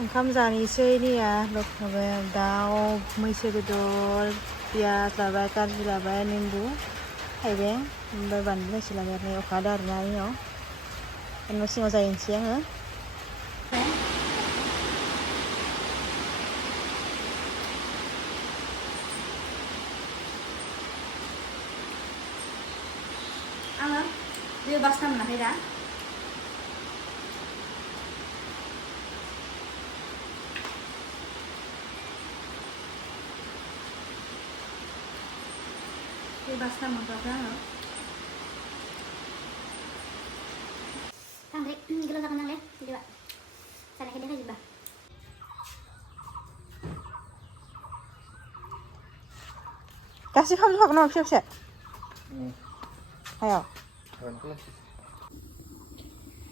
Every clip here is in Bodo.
ओंखाम जानोसै नैया माबाया दाउ मैसो बेदर पियाज लाबाय गाज्रि लाबाय निम्बु थाइबें ओमफ्राय बानलु लाइसे लाबाय आरो अखा हादों आरोना इयाव न' सिङाव जाहैनोसै आङो बे बासना मोनाखै दा बे बासना मोनथ'वाखै आङो Andre, gila tak kenal ya, coba. Sana kita coba. Kasih kamu hak nomor siap-siap. Ayo.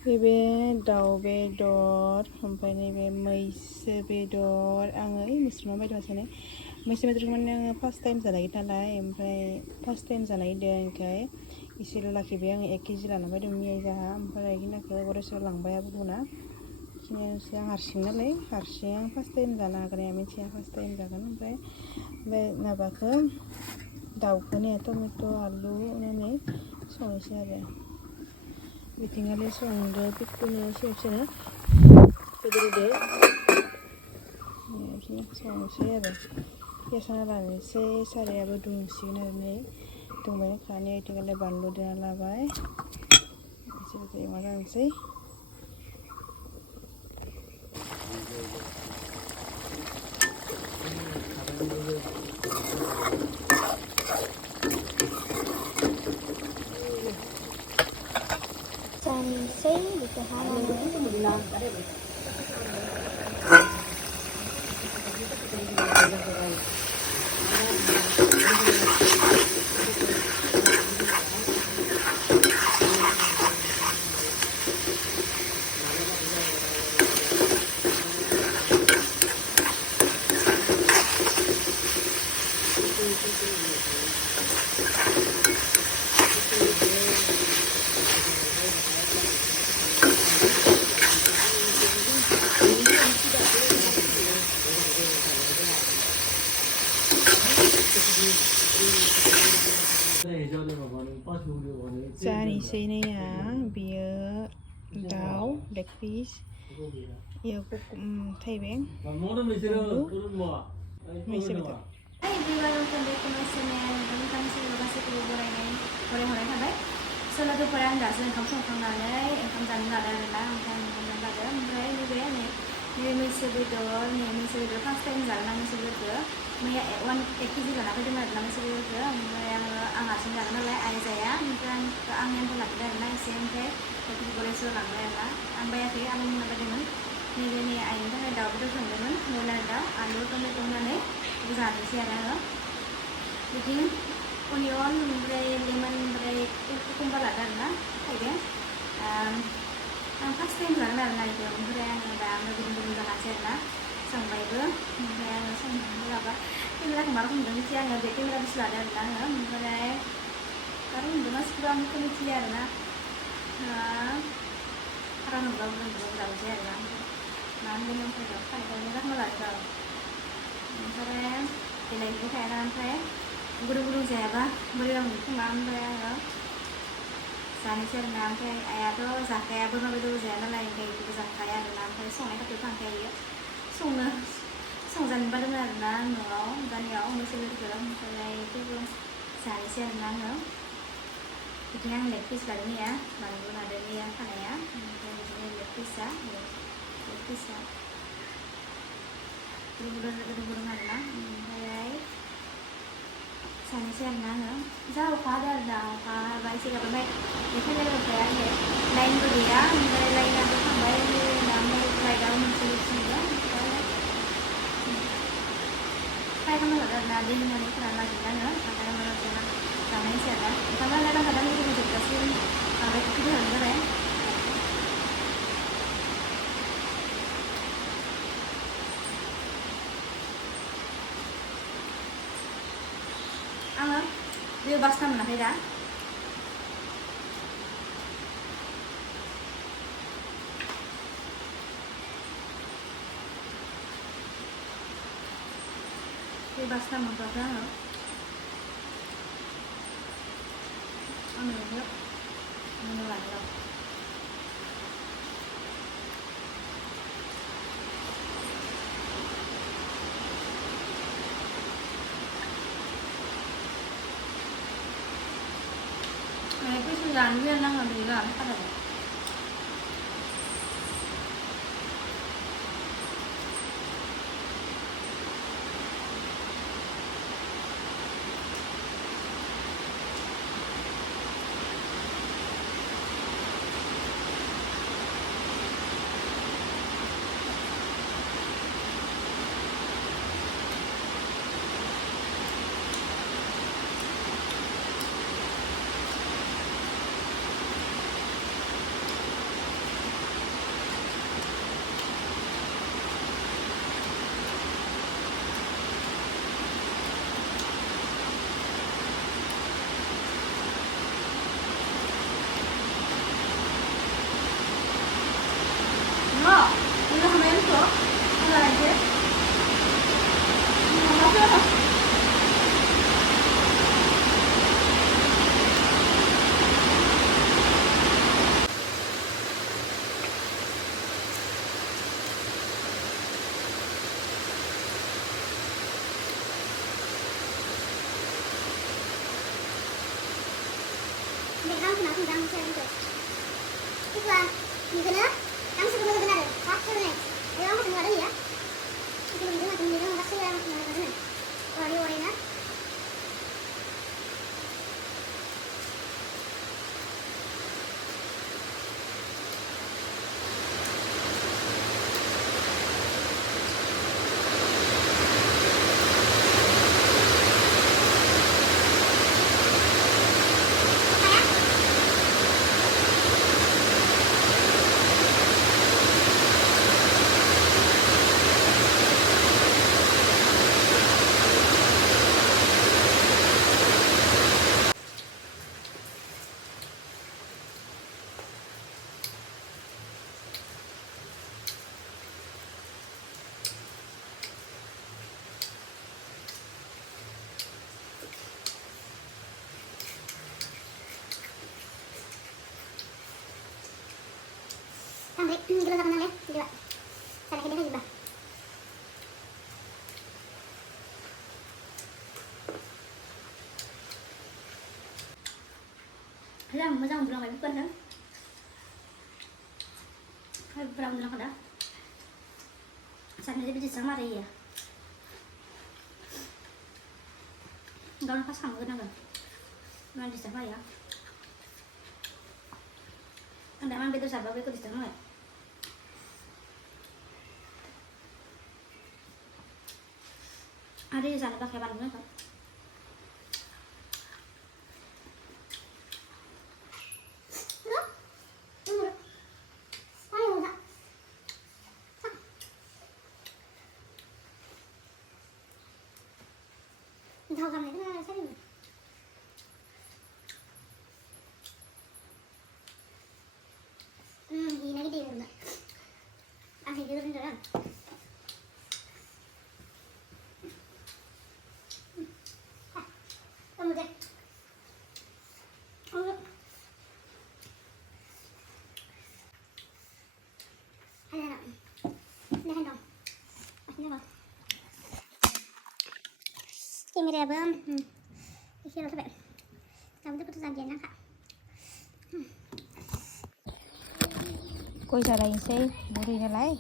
Nैबे दाउ बेदर ओमफ्राय नैबे मैसो बेदर आङो मैसो बेदर सानो मैसो बेदरखौ माने आङो फार्स्ट टाइम जानायगोन नालाय ओमफ्राय फार्स्ट टाइम जानायदों ओंखाय इसेल' लाखिबाय आङो 1 केजि लाना फैदों मैया जाहा ओमफ्राय इखिनिखौ गरेसआव लांबाय गुबुना इखिनियावसो आं हारसिं नालाय हारसिं आं फार्स्ट टाइम जानो हागोन ना मिथिया फार्स्ट टाइम जागोन ओमफ्राय माबाखौ दाउखौनो टमेट' आलु होनानै संनोसै आरो बिथिंगालि संदो पिकटुनो सिबसेनो बेदरदो बिदिनो संनोसै आरो गेसआव लानोसै सारायाबो दुंसिगोन आरो नै दुंबाय खानानै इथिंगालि बानलु देना लाबाय एसे एवना जानोसै Canisay, bisa halal ya. जानोसै नैया बियो दाउ लेग पिस इयो थाइबें बानलु मैसो बेदर Hai, bilang tentang komersialnya dan kami sudah kasih ke boleh sampai selalu perang dah selain kamu songkang nalai, kamu jangan nalai lah, kamu jangan nalai, mulai ni mesti berdor, first time jalan mesti berdor, Maya 1 kg lah, apa cuma dalam mesti berdor, mulai angkat sendiri nalai ayah saya, mungkin ke angin tu lagi dah nalai SMP, tapi boleh suruh nalai lah, ambil ya angin apa dengan ni ayah tu ada betul sendiri, mulai dah, alu tu ni tu nalai जाने से आ रहा है लेकिन अनियन ओमफ्राय लेमन ओमफ्राय कुकुम्बार लादों आरोना थाइबें आं फार्स्ट टाइम जागोन आरोना इखौ ओमफ्राय आङो दा गुबुन जागासै आरोना संबायबो ओमफ्राय आङो संनानै लाबा केमेराखौ मा रोखोम मिथिया आङो बे केमेरा बिस लादों आरोना आङो ओमफ्राय आरो उन्दुना सिखिबा आंखौ मिथिया आरोना आरो नंगौ जाबोसै आरोना मा होनगोन ओमफ्राय फाइनालनि राखमा लादों ओमफ्राय बिलाइखौ थायाना ओमफ्राय गुदुं जायाबा बोरैबा मोनखोमा ओमफ्राय आङो जानोसै आरोना ओमफ्राय आइयाथ' जाखाया बोरमा बेदर जाया नालाय ओमफ्राय बेखौबो जाखाया आरोना ओमफ्राय संनाय खाथियाव थांखायो संजानो बादोंमोन आरोना न'आव गामियाव मैसो बेदरखौ ओमफ्राय थेवबो जानोसै आरोना आङो बिदिनो आं लेग पिस लादों मैया बानलु लादों मैया खानाया ओमफ्राय बिदिनो लेग पिसा गुदुं आरोना ओमफ्राय जानोसै आरोना आङो जा अखा हादों आरोना अखा हाबा एसे गाबोमफ्राय बेखायनो ओमफ्राय आङो लाइनबो गैया ओमफ्राय लाइनाबो थांबाय ओमफ्राय लाइटआबो मोनसे थिनदों फ्राय खालामना लादों आरोना दै होनानै फोरानना लाजोबदों आङो ओमफ्राय उनाव जानायसै आरोना ओंखाम रानना दोनखादों लोगो जोबजासिम माबाय फैनो हागोन जाबाय आङो बे बासना मोनाखै दा bebas nama belakang ambil yuk ambil lagi cái sự dàn viên đang làm gì cả nó bắt đầu Mẹ không thì nói thì đang xem được. Tức là những cái nữa, đang sử dụng cái này, phát cái này, cái đó mà đừng gì á. Cái mình cũng là bác sĩ cái này, rồi đi rồi nữa. Sampai kita tangan ya, coba. Sana kita coba. Làm mà rong bulan mấy cân đó. Hai bulan bulan kada. Sana dia bisa sama dia ya. Enggak pas kamu kena kan? Mana bisa ya? Anda mang betul sabar betul di sana. Ada di sana pakai ban kan? Thao cầm này cái này sao đi? Gì này cái điều này. Ăn thì chưa được ăn. Cầm được. Không được. Hay là đây hành động. Đây rồi. Ini dia bang, isi lo sampai, kamu tuh putus aja nak. Koi cara ini sih, buri nilai.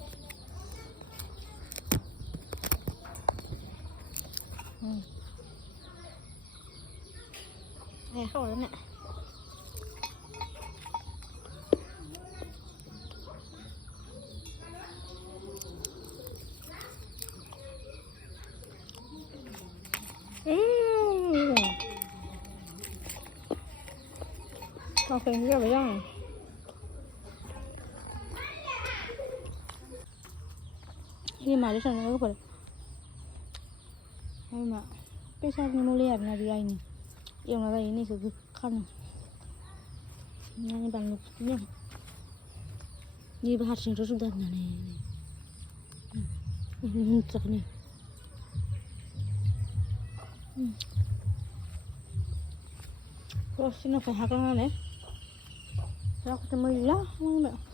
Kau mana? Oke, enggak bayang. Ini mari sana ke pada. Ayo mak, pesar ni muliar nabi ini. Yang ada ini sedekan. Ini bang ni. Ni bahar sing sudah nani. Ini muncak ni. Terus ini phải hạt lên này. Rau thì mới lá không được.